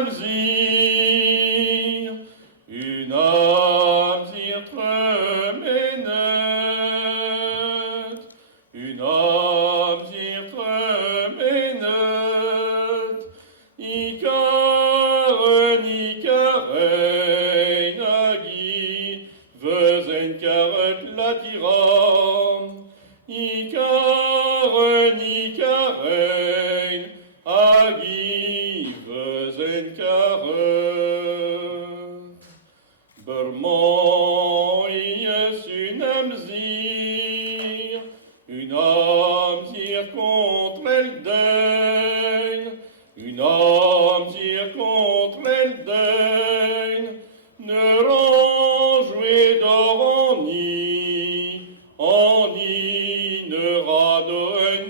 amzir, une amzir tremenet, une amzir tremenet, ikaren ikarein agi, vezen karet latiram, ikaren ikarein agi, vezen karet. Berman yes une amzir contre Elden, une amzir contre Elden, ne ranjouer d'or en ni ne radoen,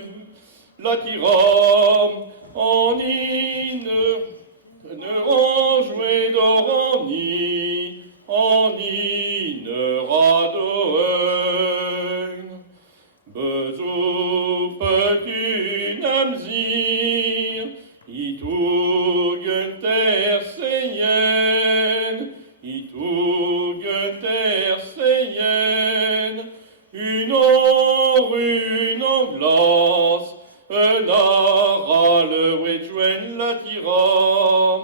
la tiram, en ni ne ranjouer d'or en ni ne radoen. Bezou petun amzir, itugen ter seyen, une en glace, un aral wedjwen la tiram,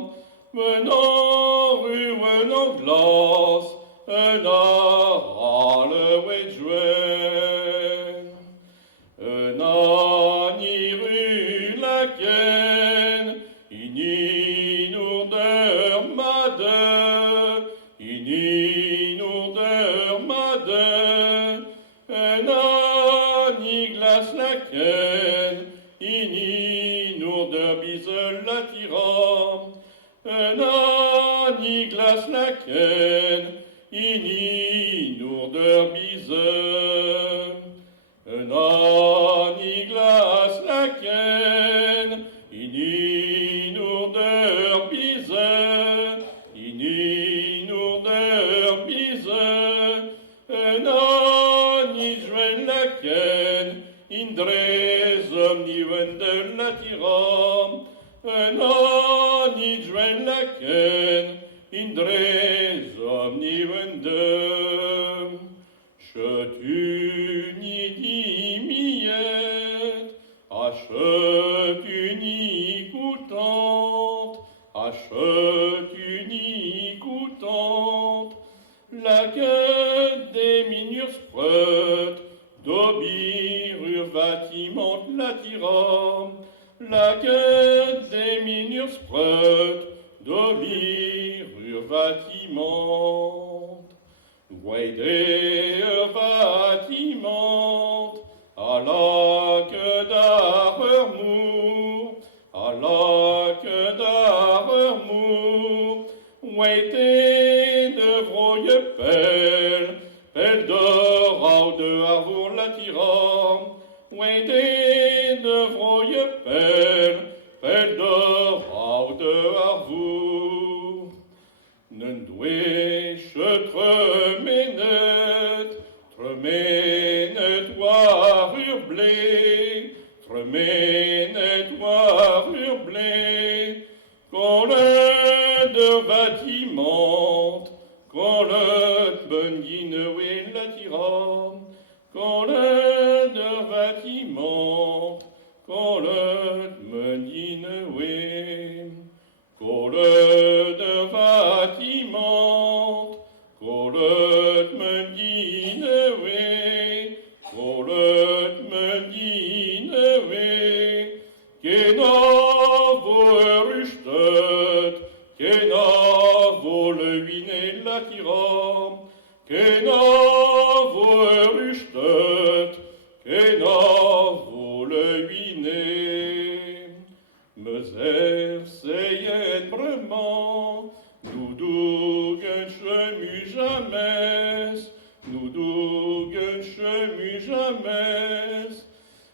un en glace, un aral wedjwen. Un aniru laken, ininurder made, un aniglas laken, ininurder bizel la tiram, un aniglas laken, ininurder bizel. Un aniglas laken, ininurder bizel, un anijwen laken, indrez omniwen de la tiram, un anijwen laken, indrez omniwen de. Chetuni dimiet, achetuni coutante, laquelle des minures spreut, d'obir urvatiment la tiram, laquelle des minures spreut, d'obir urvatiment. Weide urvatiment, à la que d'arreur mour, weide de vroye pel d'or au de arvour la tiram, weide de vroye pel d'or au de arvour. N'en douche tremenet warur blé, qu'on le de bâtiment, qu'on le bungine la tiram, qu'on le de bâtiment, qu'on le bungine qu'on le de bâtiment, qu'on le bungine qu'on le bungine qu'ena vo le wine la tiram, qu'ena vo le wine. Mezer seyen brement, nous dougen chemu jamais,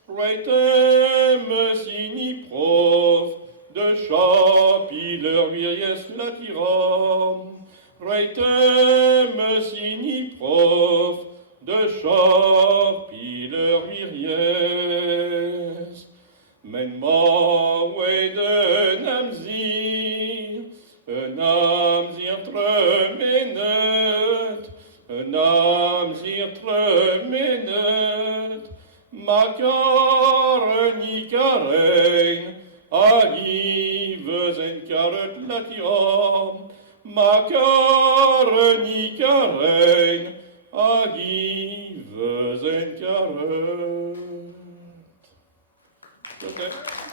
Reitem sini prof, de chapileur vieillesse la tiram, Reitem sini prof, de chapileur vieillesse. Men ma de namzir, naam zirtre menet, naam zirtre menet, makar nikarein, ali vezen karet latiram, makar nikarein, ali vezen karet. Okay.